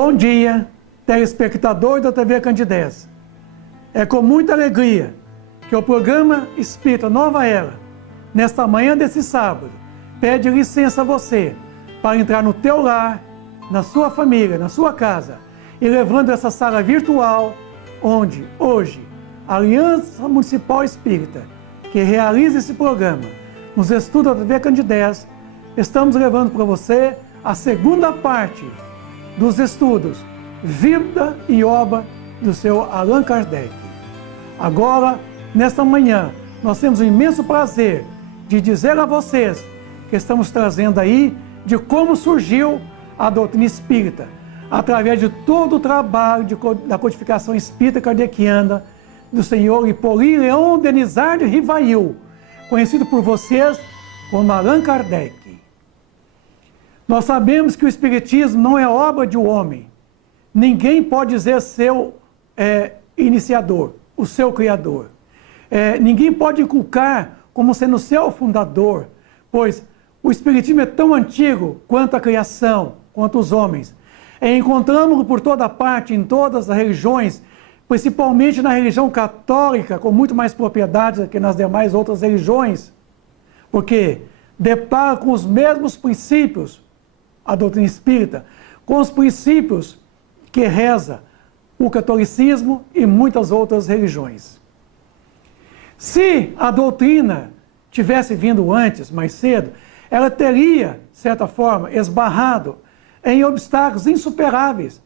Bom dia, telespectador da TV Candidez. É com muita alegria que o programa Espírita Nova Era, nesta manhã desse sábado, pede licença a você para entrar no teu lar, na sua família, na sua casa, e levando essa sala virtual, onde hoje a Aliança Municipal Espírita, que realiza esse programa, nos estudos da TV Candidez, estamos levando para você a segunda parte dos estudos Vida e Obra do seu Allan Kardec. Agora, nesta manhã, nós temos o imenso prazer de dizer a vocês que estamos trazendo aí de como surgiu a doutrina espírita, através de todo o trabalho da codificação espírita kardeciana do senhor Hippolyte Léon Denisard de Rivail, conhecido por vocês como Allan Kardec. Nós sabemos que o Espiritismo não é obra de um homem. Ninguém pode dizer seu iniciador, o seu criador. Ninguém pode inculcar como sendo seu fundador, pois o Espiritismo é tão antigo quanto a criação, quanto os homens. Encontramos-lo por toda parte, em todas as religiões, principalmente na religião católica, com muito mais propriedade do que nas demais outras religiões, porque depara com os mesmos princípios, a doutrina espírita, com os princípios que reza o catolicismo e muitas outras religiões. Se a doutrina tivesse vindo antes, mais cedo, ela teria, de certa forma, esbarrado em obstáculos insuperáveis.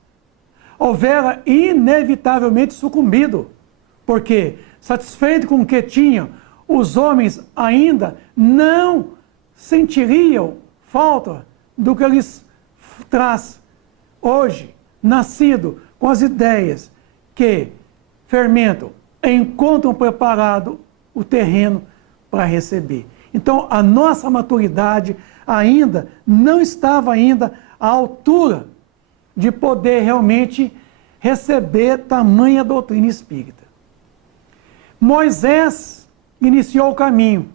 Houvera inevitavelmente sucumbido, porque, satisfeito com o que tinham, os homens ainda não sentiriam falta do que lhes traz hoje, nascido com as ideias que fermentam, encontram preparado o terreno para receber. Então, a nossa maturidade ainda não estava ainda à altura de poder realmente receber tamanha doutrina espírita. Moisés iniciou o caminho.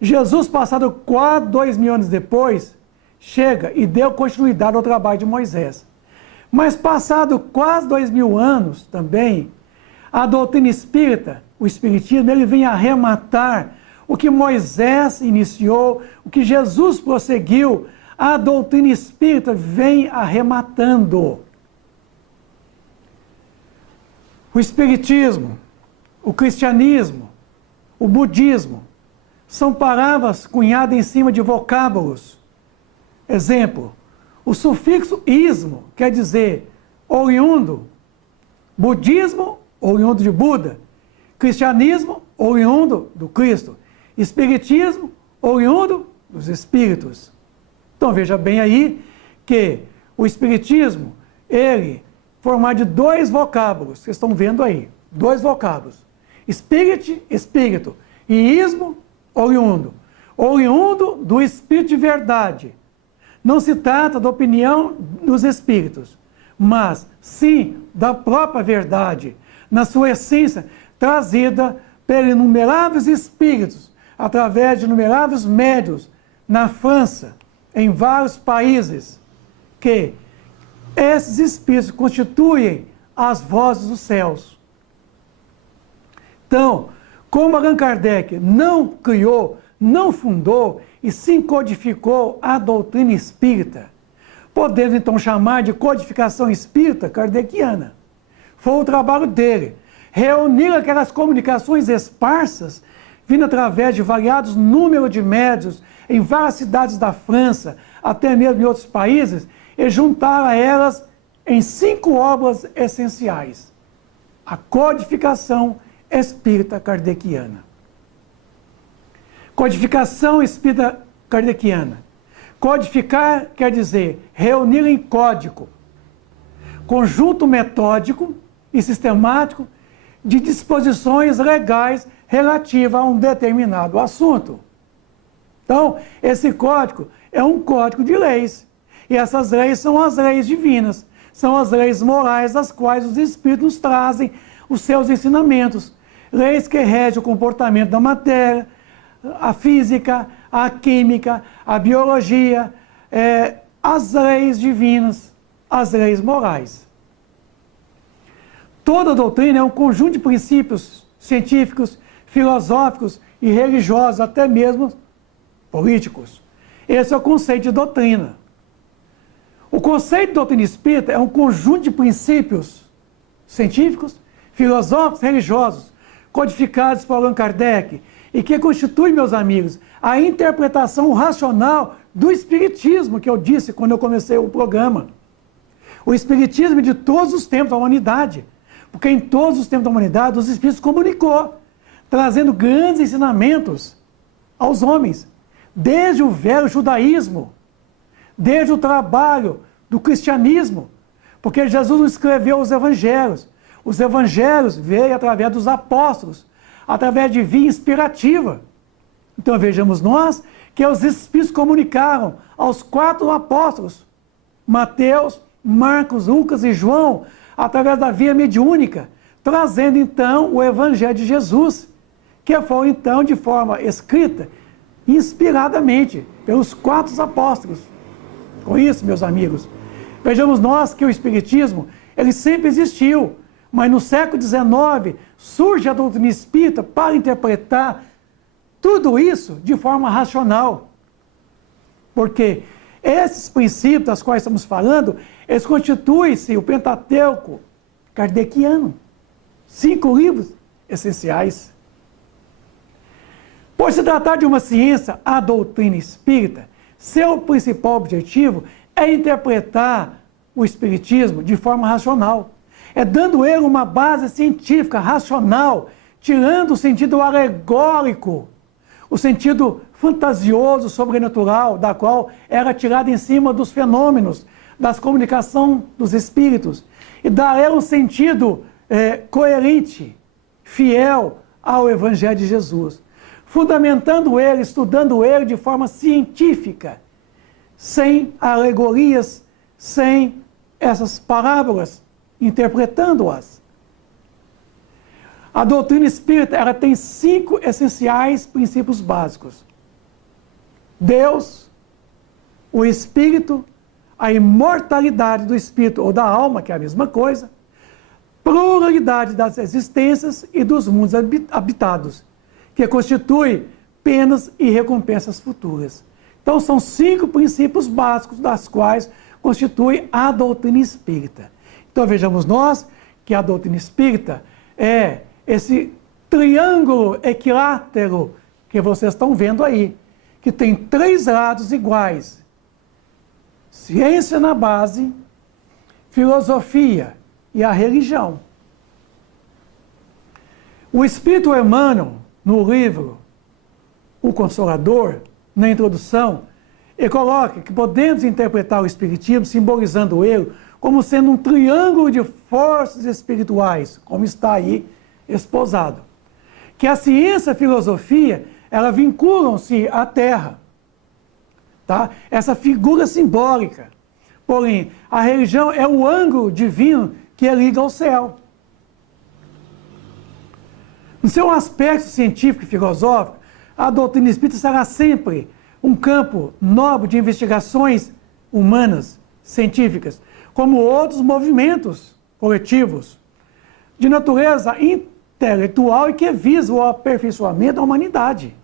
Jesus, passado quase 2000 anos depois, chega e deu continuidade ao trabalho de Moisés. Mas passado quase 2000 anos também, a doutrina espírita, o espiritismo, ele vem arrematar o que Moisés iniciou, o que Jesus prosseguiu, a doutrina espírita vem arrematando. O espiritismo, o cristianismo, o budismo, são palavras cunhadas em cima de vocábulos. Exemplo, o sufixo ismo quer dizer oriundo, budismo, oriundo de Buda, cristianismo, oriundo do Cristo, espiritismo, oriundo dos espíritos. Então veja bem aí que o espiritismo, ele formado de dois vocábulos, vocês estão vendo aí, dois vocábulos, spirit, espírito, e ismo, oriundo. Oriundo do espírito de verdade. Não se trata da opinião dos espíritos, mas sim da própria verdade, na sua essência, trazida pelos inumeráveis espíritos, através de inumeráveis médiuns, na França, em vários países, que esses espíritos constituem as vozes dos céus. Então, como Allan Kardec não criou, não fundou e sim codificou a doutrina espírita, podemos então chamar de codificação espírita kardeciana. Foi o trabalho dele, reunir aquelas comunicações esparsas, vindo através de variados números de médiuns em várias cidades da França, até mesmo em outros países, e juntar a elas em 5 obras essenciais. A codificação espírita kardeciana. Codificação espírita kardeciana. Codificar quer dizer reunir em código, conjunto metódico e sistemático de disposições legais relativas a um determinado assunto. Então, esse código é um código de leis. E essas leis são as leis divinas, são as leis morais das quais os espíritos nos trazem os seus ensinamentos. Leis que regem o comportamento da matéria, a física, a química, a biologia, as leis divinas. as leis morais. Toda doutrina é um conjunto de princípios científicos, filosóficos e religiosos, até mesmo políticos. Esse é o conceito de doutrina. O conceito de doutrina espírita é um conjunto de princípios científicos, filosóficos e religiosos, codificados por Allan Kardec, e que constitui, meus amigos, a interpretação racional do Espiritismo, que eu disse quando eu comecei o programa. O Espiritismo é de todos os tempos da humanidade, porque em todos os tempos da humanidade os Espíritos comunicou, trazendo grandes ensinamentos aos homens, desde o velho judaísmo, desde o trabalho do cristianismo, porque Jesus não escreveu os evangelhos. Os evangelhos veio através dos apóstolos, através de via inspirativa. Então vejamos nós que os Espíritos comunicaram aos 4 apóstolos, Mateus, Marcos, Lucas e João, através da via mediúnica, trazendo então o Evangelho de Jesus, que foi então de forma escrita, inspiradamente, pelos 4 apóstolos. Com isso, meus amigos, vejamos nós que o Espiritismo, ele sempre existiu, mas no século XIX surge a doutrina espírita para interpretar tudo isso de forma racional. Porque esses princípios das quais estamos falando, eles constituem-se o Pentateuco kardeciano. 5 livros essenciais. Por se tratar de uma ciência, a doutrina espírita, seu principal objetivo é interpretar o espiritismo de forma racional. É dando ele uma base científica, racional, tirando o sentido alegórico, o sentido fantasioso, sobrenatural, da qual era tirado em cima dos fenômenos, das comunicações dos espíritos, e dar ela um sentido coerente, fiel ao Evangelho de Jesus, fundamentando ele, estudando ele de forma científica, sem alegorias, sem essas parábolas, interpretando-as. A doutrina espírita, ela tem 5 essenciais princípios básicos: Deus, o Espírito, a imortalidade do Espírito ou da alma, que é a mesma coisa, pluralidade das existências e dos mundos habitados, que constitui penas e recompensas futuras. Então são 5 princípios básicos das quais constitui a doutrina espírita. Então vejamos nós que a doutrina espírita é esse triângulo equilátero que vocês estão vendo aí, que tem 3 lados iguais: ciência na base, filosofia e a religião. O Espírito Emmanuel, no livro O Consolador, na introdução, ele coloca que podemos interpretar o Espiritismo simbolizando ele como sendo um triângulo de forças espirituais, como está aí esposado. Que a ciência e a filosofia, elas vinculam-se à Terra. Tá? Essa figura simbólica. Porém, a religião é o ângulo divino que liga ao céu. No seu aspecto científico e filosófico, a doutrina espírita será sempre um campo nobre de investigações humanas, científicas, como outros movimentos coletivos, de natureza intelectual e que visam o aperfeiçoamento da humanidade.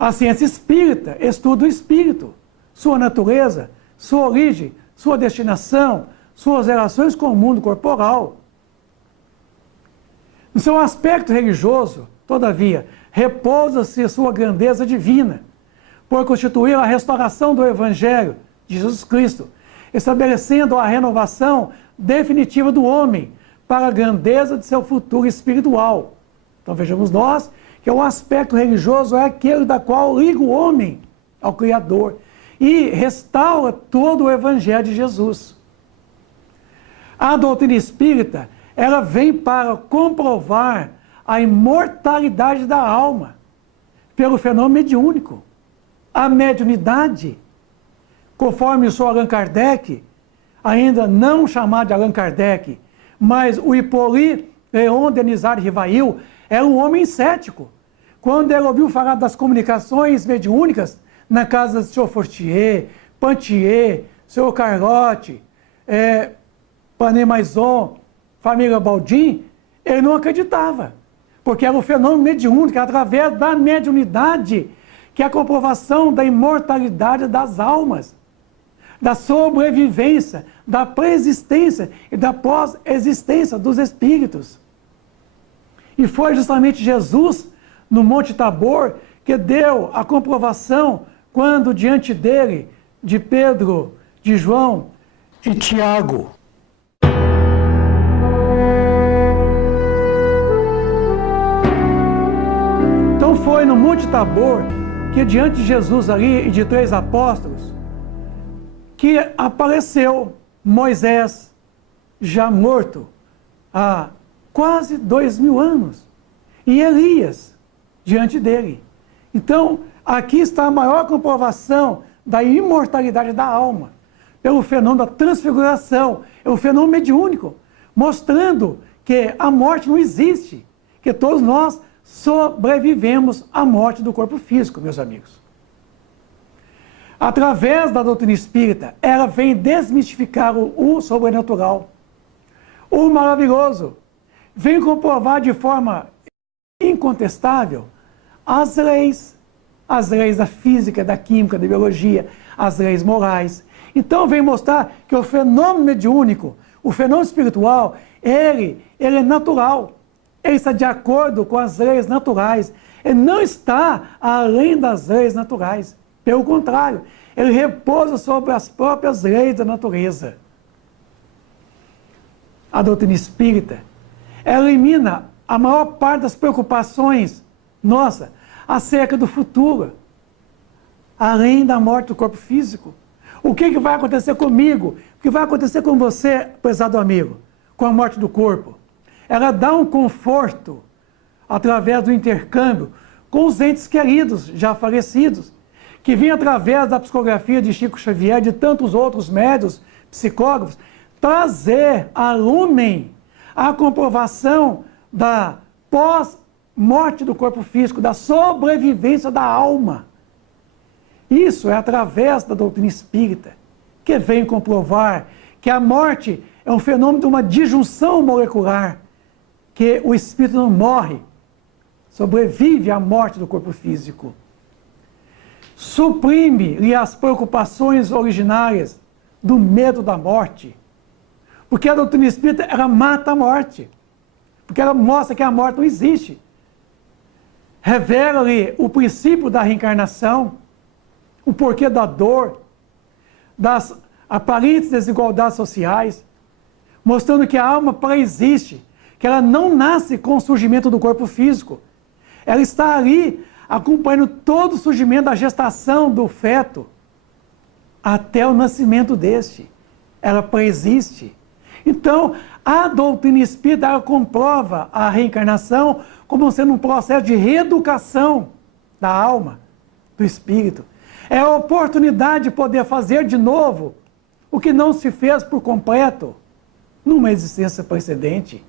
A ciência espírita estuda o espírito, sua natureza, sua origem, sua destinação, suas relações com o mundo corporal. No seu aspecto religioso, todavia, repousa-se a sua grandeza divina, por constituir a restauração do Evangelho de Jesus Cristo, estabelecendo a renovação definitiva do homem para a grandeza de seu futuro espiritual. Então vejamos nós que o aspecto religioso é aquele da qual liga o homem ao Criador e restaura todo o Evangelho de Jesus. A doutrina espírita, ela vem para comprovar a imortalidade da alma pelo fenômeno mediúnico. A mediunidade, conforme o senhor Allan Kardec, ainda não chamado de Allan Kardec, mas o Hippolyte Léon Denisard Rivail era um homem cético. Quando ele ouviu falar das comunicações mediúnicas na casa do senhor Fortier, Pantier, Seu Carlotti, Panê Maison, família Baldin, ele não acreditava. Porque era o fenômeno mediúnico, era através da mediunidade que é a comprovação da imortalidade das almas, da sobrevivência, da pré-existência e da pós-existência dos espíritos. E foi justamente Jesus, no Monte Tabor, que deu a comprovação quando diante dele, de Pedro, de João e Tiago. Então foi no Monte Tabor que diante de Jesus ali e de 3 apóstolos, que apareceu Moisés, já morto há quase 2000 anos, e Elias diante dele. Então, aqui está a maior comprovação da imortalidade da alma, pelo fenômeno da transfiguração, é um fenômeno mediúnico, mostrando que a morte não existe, que todos nós sobrevivemos à morte do corpo físico, meus amigos. Através da doutrina espírita, ela vem desmistificar o sobrenatural, o maravilhoso, vem comprovar de forma incontestável as leis da física, da química, da biologia, as leis morais. Então vem mostrar que o fenômeno mediúnico, o fenômeno espiritual, ele é natural, ele está de acordo com as leis naturais, ele não está além das leis naturais. Pelo contrário, ele repousa sobre as próprias leis da natureza. A doutrina espírita, ela elimina a maior parte das preocupações nossas acerca do futuro, além da morte do corpo físico. O que vai acontecer comigo? O que vai acontecer com você, prezado amigo, com a morte do corpo? Ela dá um conforto através do intercâmbio com os entes queridos, já falecidos, que vem através da psicografia de Chico Xavier e de tantos outros médiuns, psicógrafos, trazer a lumen a comprovação da pós-morte do corpo físico, da sobrevivência da alma. Isso é através da doutrina espírita, que vem comprovar que a morte é um fenômeno de uma disjunção molecular, que o espírito não morre, sobrevive à morte do corpo físico. Suprime-lhe as preocupações originárias do medo da morte, porque a doutrina espírita, ela mata a morte, porque ela mostra que a morte não existe. Revela-lhe o princípio da reencarnação, o porquê da dor, das aparentes desigualdades sociais, mostrando que a alma pré-existe, que ela não nasce com o surgimento do corpo físico. Ela está ali acompanhando todo o surgimento da gestação do feto até o nascimento deste. Ela pré-existe. Então, a doutrina espírita ela comprova a reencarnação como sendo um processo de reeducação da alma, do espírito. É a oportunidade de poder fazer de novo o que não se fez por completo numa existência precedente.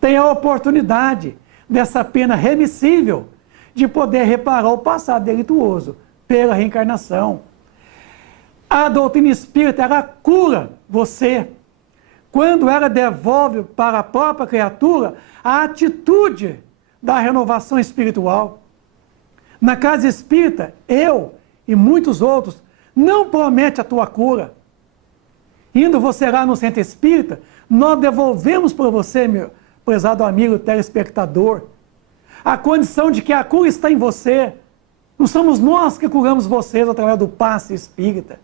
Tem a oportunidade dessa pena remissível de poder reparar o passado delituoso pela reencarnação. A doutrina espírita, ela cura você quando ela devolve para a própria criatura a atitude da renovação espiritual. Na casa espírita, eu e muitos outros não promete a tua cura. Indo você lá no centro espírita, nós devolvemos para você, meu prezado amigo telespectador, a condição de que a cura está em você. Não somos nós que curamos vocês através do passe espírita.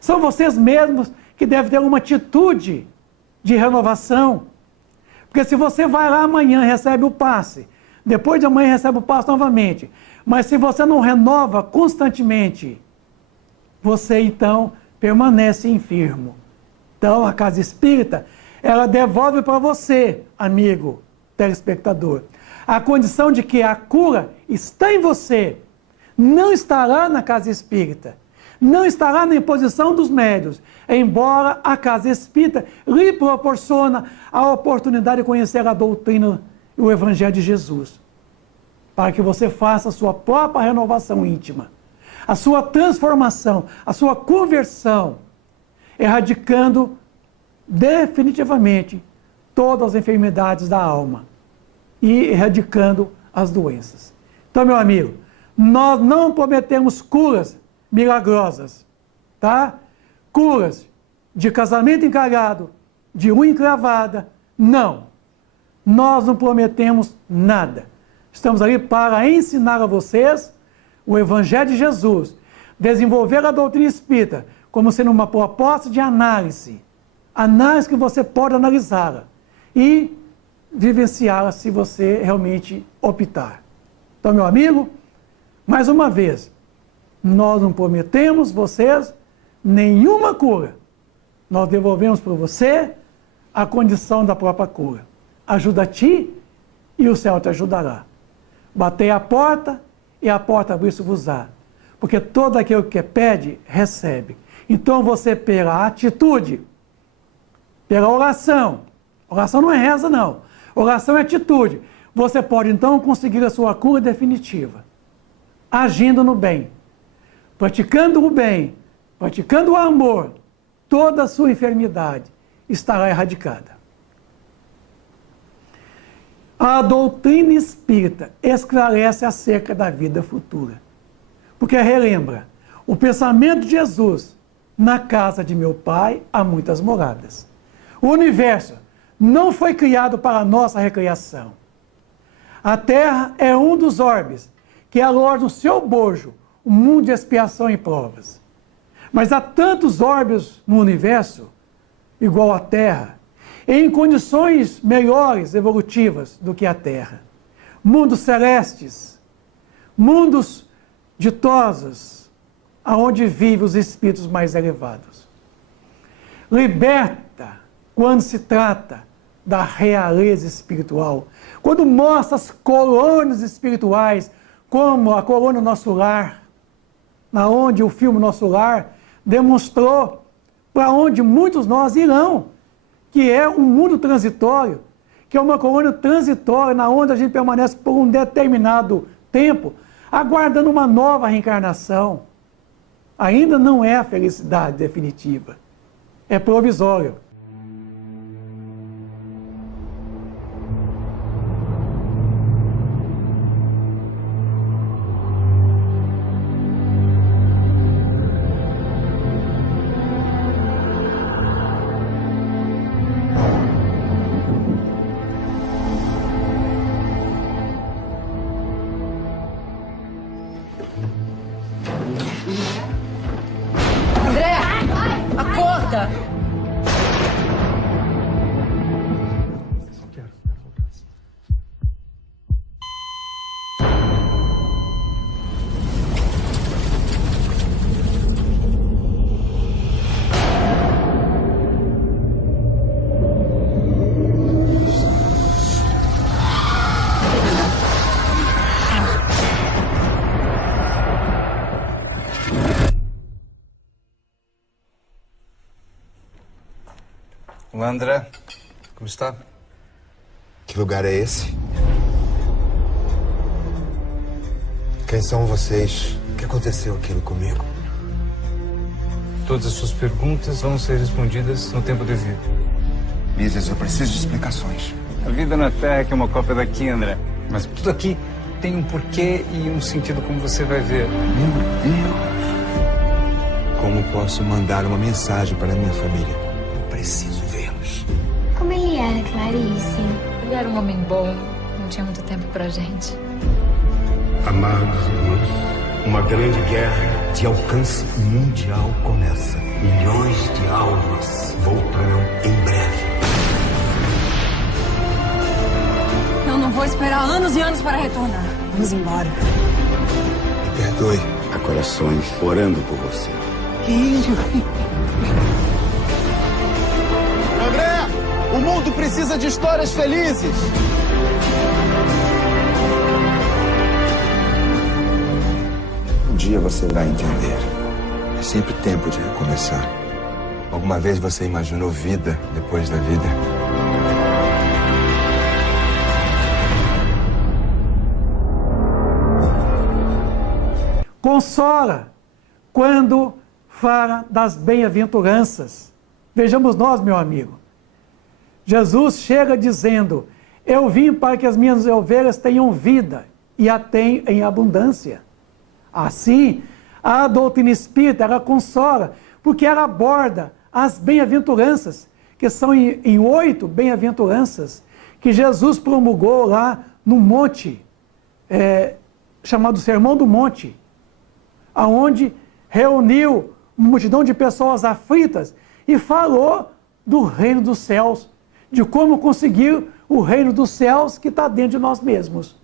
São vocês mesmos que devem ter uma atitude de renovação. Porque se você vai lá amanhã e recebe o passe, depois de amanhã recebe o passe novamente, mas se você não renova constantemente, você então permanece enfermo. Então a casa espírita, ela devolve para você, amigo telespectador, a condição de que a cura está em você, não estará na casa espírita, não estará na imposição dos médiuns, embora a casa espírita lhe proporciona a oportunidade de conhecer a doutrina e o Evangelho de Jesus, para que você faça a sua própria renovação íntima, a sua transformação, a sua conversão erradicando definitivamente todas as enfermidades da alma e erradicando as doenças. Então, meu amigo, nós não prometemos curas milagrosas, tá? Curas de casamento encarado, de unha encravada, não. Nós não prometemos nada. Estamos ali para ensinar a vocês o Evangelho de Jesus, desenvolver a doutrina espírita como sendo uma proposta de análise que você pode analisá-la e vivenciá-la se você realmente optar. Então, meu amigo, mais uma vez, nós não prometemos vocês nenhuma cura. Nós devolvemos para você a condição da própria cura. Ajuda a ti e o céu te ajudará. Batei a porta e a porta abrir-se-vos-á. Porque todo aquele que pede, recebe. Então você, pela atitude, pela oração não é reza não, oração é atitude, você pode então conseguir a sua cura definitiva, agindo no bem, praticando o bem, praticando o amor, toda a sua enfermidade estará erradicada. A doutrina espírita esclarece acerca da vida futura, porque relembra, o pensamento de Jesus, na casa de meu Pai há muitas moradas. O universo não foi criado para a nossa recriação. A Terra é um dos orbes que aloja no seu bojo o mundo de expiação e provas. Mas há tantos orbes no universo, igual à Terra, em condições melhores evolutivas do que a Terra. Mundos celestes, mundos ditosos, aonde vivem os espíritos mais elevados. Liberta quando se trata da realeza espiritual, quando mostra as colônias espirituais, como a colônia Nosso Lar, na onde o filme Nosso Lar demonstrou para onde muitos nós irão, que é um mundo transitório, que é uma colônia transitória, na onde a gente permanece por um determinado tempo, aguardando uma nova reencarnação. Ainda não é a felicidade definitiva, é provisório. Olá, André. Como está? Que lugar é esse? Quem são vocês? O que aconteceu aquilo comigo? Todas as suas perguntas vão ser respondidas no tempo devido. Mises, eu preciso de explicações. A vida na Terra é que é uma cópia daqui, André. Mas tudo aqui tem um porquê e um sentido, como você vai ver. Meu Deus! Como posso mandar uma mensagem para a minha família? Eu preciso vê-los. Como ele era, Clarice? Ele era um homem bom, não tinha muito tempo pra gente. Amados irmãos, uma grande guerra de alcance mundial começa. Milhões de almas voltarão em breve. Eu não vou esperar anos e anos para retornar. Vamos embora. Me perdoe. Há corações orando por você. André, o mundo precisa de histórias felizes. Um dia você vai entender. É sempre tempo de recomeçar. Alguma vez você imaginou vida depois da vida? Consola quando fala das bem-aventuranças. Vejamos nós, meu amigo. Jesus chega dizendo: eu vim para que as minhas ovelhas tenham vida e a tenham em abundância. Assim, a doutrina espírita, ela consola, porque ela aborda as bem-aventuranças, que são em 8 bem-aventuranças, que Jesus promulgou lá no monte, chamado Sermão do Monte, aonde reuniu uma multidão de pessoas aflitas e falou do reino dos céus, de como conseguir o reino dos céus que está dentro de nós mesmos.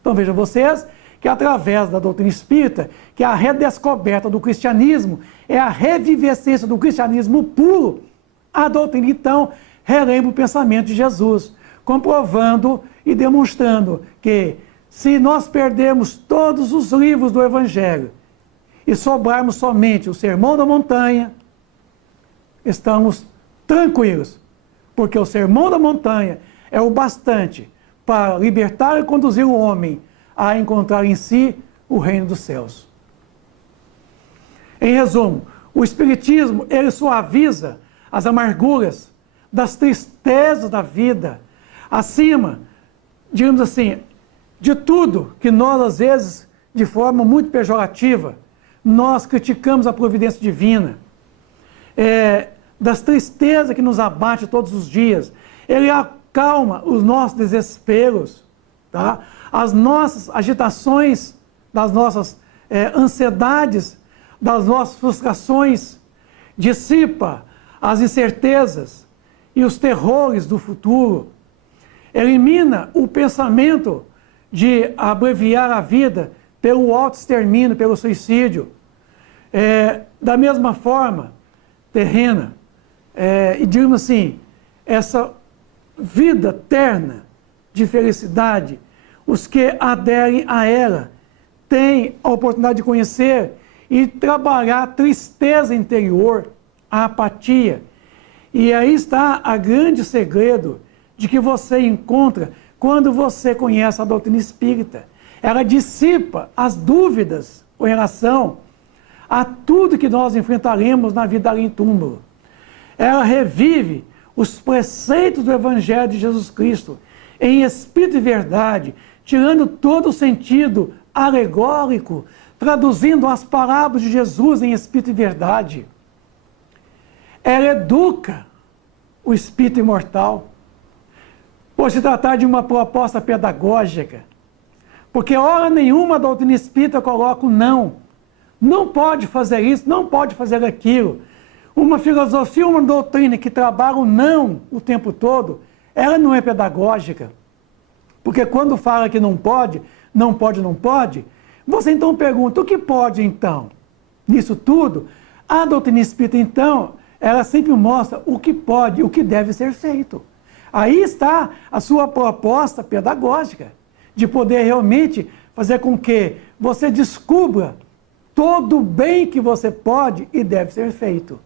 Então vejam vocês que através da doutrina espírita, que é a redescoberta do cristianismo, é a revivescência do cristianismo puro, a doutrina então relembra o pensamento de Jesus, comprovando e demonstrando que se nós perdermos todos os livros do Evangelho e sobrarmos somente o Sermão da Montanha, estamos tranquilos, porque o Sermão da Montanha é o bastante para libertar e conduzir o homem a encontrar em si o reino dos céus. Em resumo, o Espiritismo, ele suaviza as amarguras das tristezas da vida, acima, digamos assim, de tudo que nós, às vezes, de forma muito pejorativa, nós criticamos a providência divina, das tristezas que nos abate todos os dias. Ele acalma os nossos desesperos, tá? As nossas agitações, das nossas ansiedades, das nossas frustrações, dissipa as incertezas e os terrores do futuro, elimina o pensamento de abreviar a vida pelo autoextermínio, pelo suicídio. Da mesma forma, terrena, e digamos assim, essa vida terna de felicidade, os que aderem a ela têm a oportunidade de conhecer e trabalhar a tristeza interior, a apatia. E aí está o grande segredo de que você encontra quando você conhece a doutrina espírita. Ela dissipa as dúvidas com relação a tudo que nós enfrentaremos na vida além túmulo. Ela revive os preceitos do Evangelho de Jesus Cristo em espírito e verdade, tirando todo o sentido alegórico, traduzindo as parábolas de Jesus em espírito e verdade. Ela educa o espírito imortal, por se tratar de uma proposta pedagógica, porque hora nenhuma a doutrina espírita coloca o não. Não pode fazer isso, não pode fazer aquilo. Uma filosofia, uma doutrina que trabalha o não o tempo todo, ela não é pedagógica. Porque quando fala que não pode, não pode, não pode, você então pergunta, o que pode então? Nisso tudo, a doutrina espírita então, ela sempre mostra o que pode, o que deve ser feito. Aí está a sua proposta pedagógica, de poder realmente fazer com que você descubra todo o bem que você pode e deve ser feito,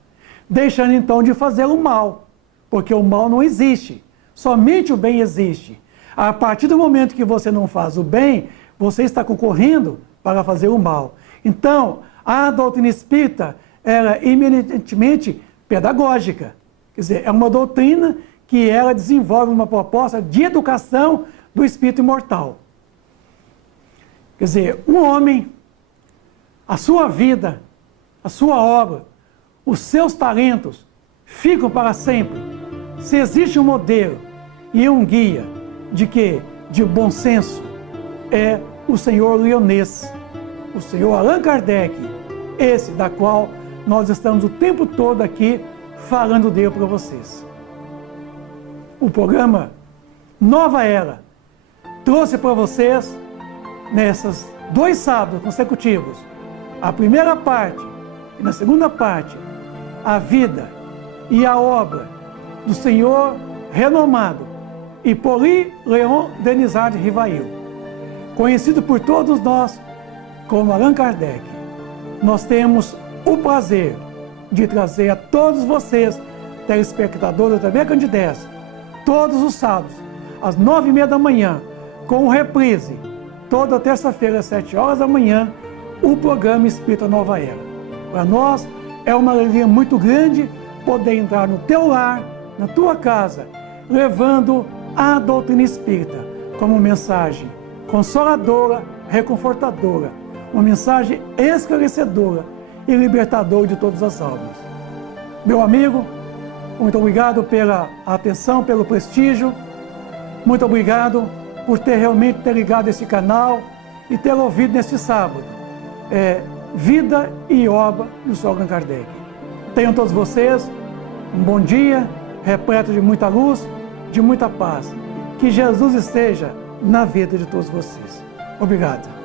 deixando então de fazer o mal, porque o mal não existe, somente o bem existe. A partir do momento que você não faz o bem, você está concorrendo para fazer o mal. Então, a doutrina espírita, ela é eminentemente pedagógica, quer dizer, é uma doutrina que ela desenvolve uma proposta de educação do espírito imortal. Quer dizer, um homem, a sua vida, a sua obra, os seus talentos ficam para sempre. Se existe um modelo e um guia de bom senso, é o senhor Lyonès, o senhor Allan Kardec, esse da qual nós estamos o tempo todo aqui falando dele para vocês. O programa Nova Era trouxe para vocês, nesses 2 sábados consecutivos, a primeira parte e na segunda parte, a vida e a obra do senhor renomado Hippolyte Léon Denisard Rivail, conhecido por todos nós como Allan Kardec. Nós temos o prazer de trazer a todos vocês, telespectadores da TV Candidez, todos os sábados, às 9h30 da manhã, com reprise, toda terça-feira, às 7 horas da manhã, o programa Espírita Nova Era. Para nós, é uma alegria muito grande poder entrar no teu lar, na tua casa, levando a doutrina espírita como mensagem consoladora, reconfortadora, uma mensagem esclarecedora e libertadora de todas as almas. Meu amigo, muito obrigado pela atenção, pelo prestígio, muito obrigado por realmente ter ligado esse canal e ter ouvido neste sábado Vida e Obra do Sr. Allan Kardec. Tenham todos vocês um bom dia, repleto de muita luz, de muita paz. Que Jesus esteja na vida de todos vocês. Obrigado.